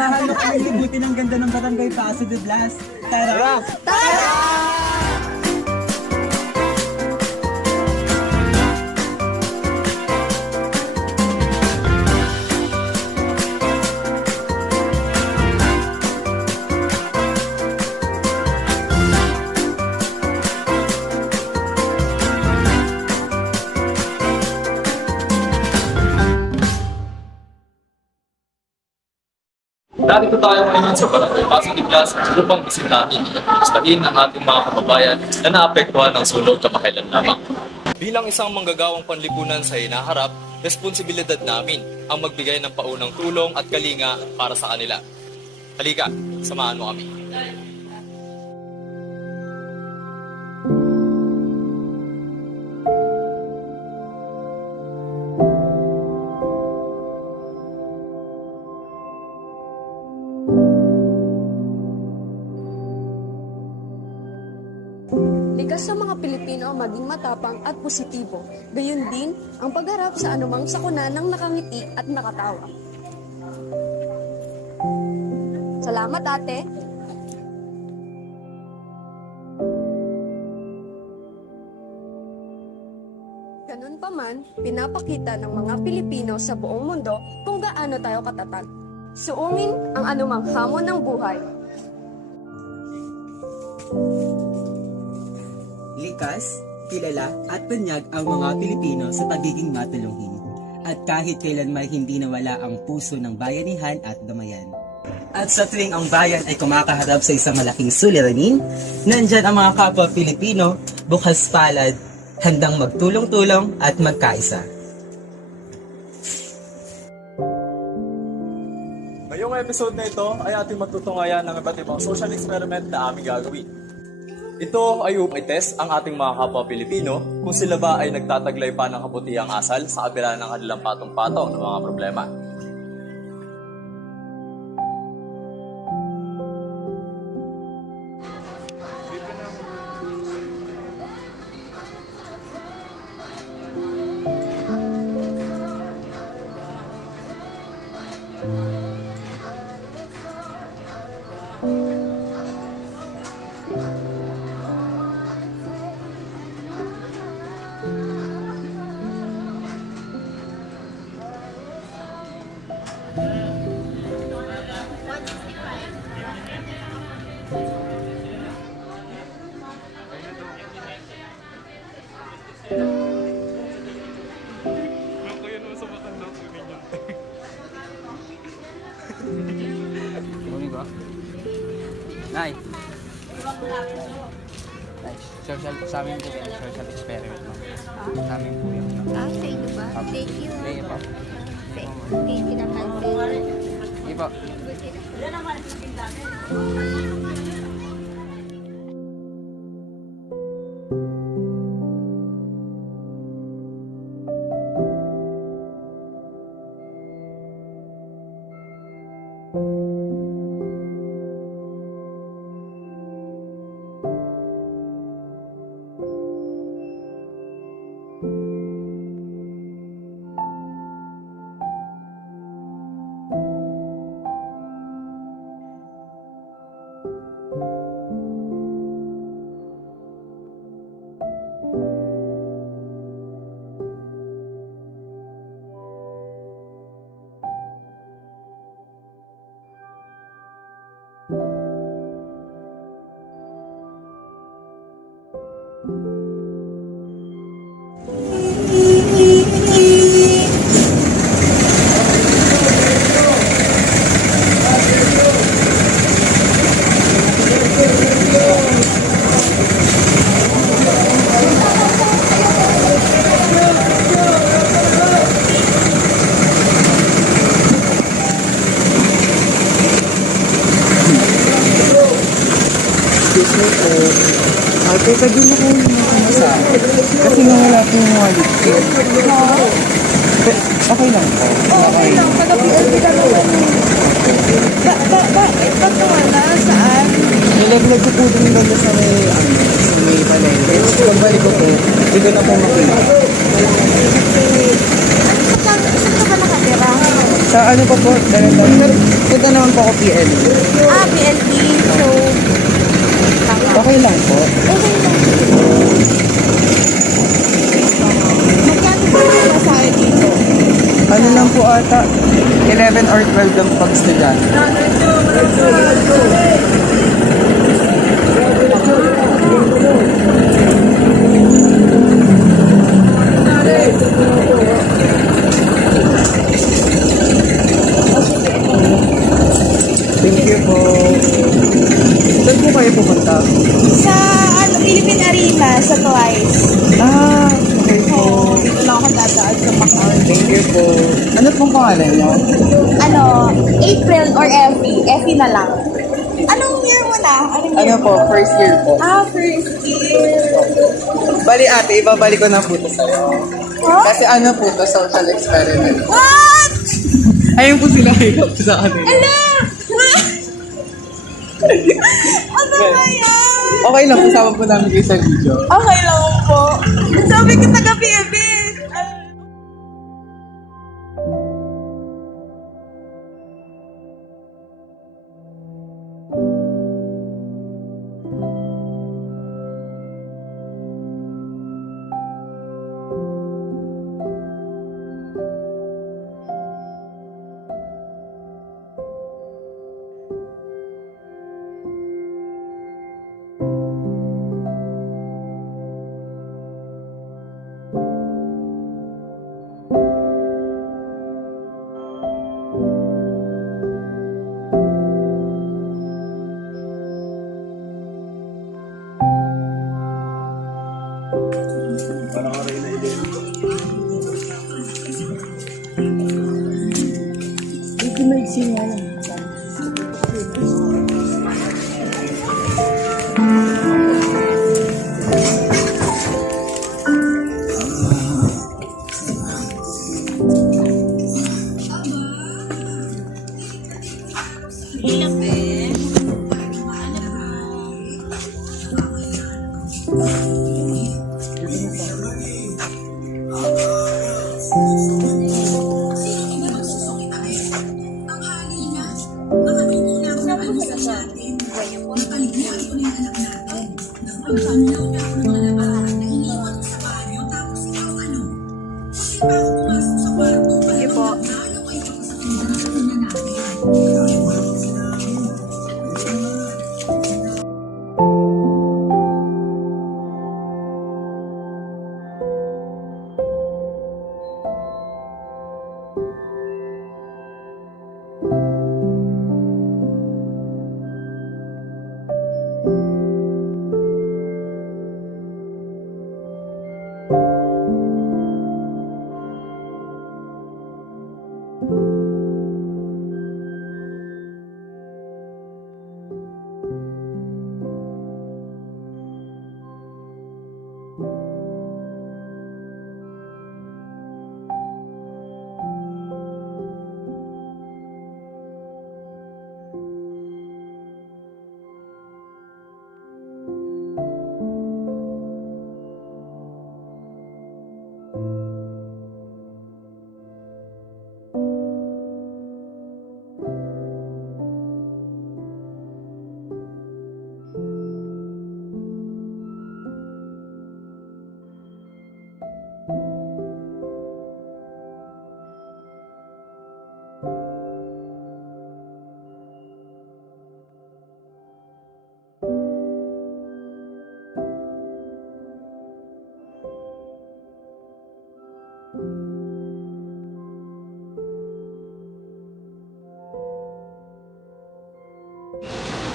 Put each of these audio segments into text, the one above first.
Samahan mo kami libutin ang ganda ng Barangay Paso de Blas. Tara! Narito tayo ngayon sa Barangay Paso de Blas upang bisitahin at gustahin ang ating mga kababayan na naapektuhan ng sunog kamakailan lamang. Bilang isang manggagawang panlipunan sa hinaharap, responsibilidad namin ang magbigay ng paunang tulong at kalinga para sa kanila. Halika, samahan mo kami. Likas sa mga Pilipino ang maging matapang at positibo. Gayon din ang pagharap sa anumang sakuna ng nakangiti at nakatawa. Salamat, ate. Ganun pa man, pinapakita ng mga Pilipino sa buong mundo kung gaano tayo katatag. Suungin ang anumang hamon ng buhay. Likas, kilala at panyag ang mga Pilipino sa pagiging matulungin. At kahit kailanman hindi nawala ang puso ng bayanihan at gamayan. At sa tuwing ang bayan ay kumakaharap sa isang malaking suliranin, nandyan ang mga kapwa Pilipino, bukas palad, handang magtulong-tulong at magkaisa. Ngayong episode na ito ay ating matutunghayan ng iba't ibang social experiment na aming gagawin. Ito ay upang i-test ang ating mga kapwa Pilipino kung sila ba ay nagtataglay pa ng kabutihang asal sa kabila ng kanilang patong-patong ng mga problema. Nay. Social, sa amin po yan, social experiment. No? Sa amin po yan. No? Ah, sa inyo ba? Thank you. Thank you po. Thank you naman. Thank you po. Ate, pwede mo kong sa kasi nga wala po yung wallet ko. Okay lang po. Okay lang, taga-PLB ka naman. Ba't wala? Saan? Nilaglag ko po din ganda sa may, sa may palengke. So, pagbalik ko po, hindi ko na po makita. Saan ka ba nakatira? Sa ano pa po? Dalan-dalan. Sir, punta naman po ako PL. PLB. So, Okay lang po. okay lang. Magkano po yung masahe dito? Ano lang po ata? 11 or 12 lang pag estudyante. Thank you po. Saan po kayo pupunta? Sa Philippine Arena, sa Twice. Okay po. Dito lang ako dadaan sa Macau. Thank you po. Ano pong pangalan niyo? April or Effie? Effie na lang. Anong year mo na? Anong Ano year po? First year po. First year. Bali ate, ibabalik ko na po ito sa'yo. Huh? Kasi ano po ito, social experiment. What? Ayun po sila hirap sa akin. Ala! Ano ba yan? Okay lang, kasama po namin kayo sa video. Okay lang po. Sabi ko taga-PFB. Sige po.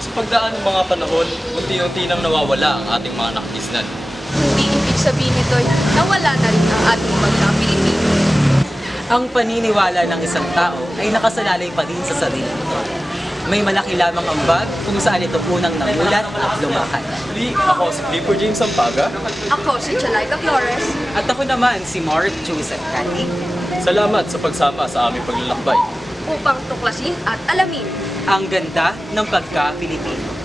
Sa pagdaan ng mga panahon, unti-unti nang nawawala ang ating mga nakagisnan. Hindi ibig sabihin nito, nawala na rin ang ating pagka-Pilipino. Ang paniniwala ng isang tao ay nakasalalay pa din sa sarili nito. May malaki lamang ambag kung saan ito unang namulat at lumakad. Ako si Clifford James Sampaga. Ako si Chalaika Flores. At ako naman si Mark Joseph Cathy. Salamat sa pagsama sa aming paglalakbay. Upang tuklasin at alamin Ang ganda ng pagka-Pilipino.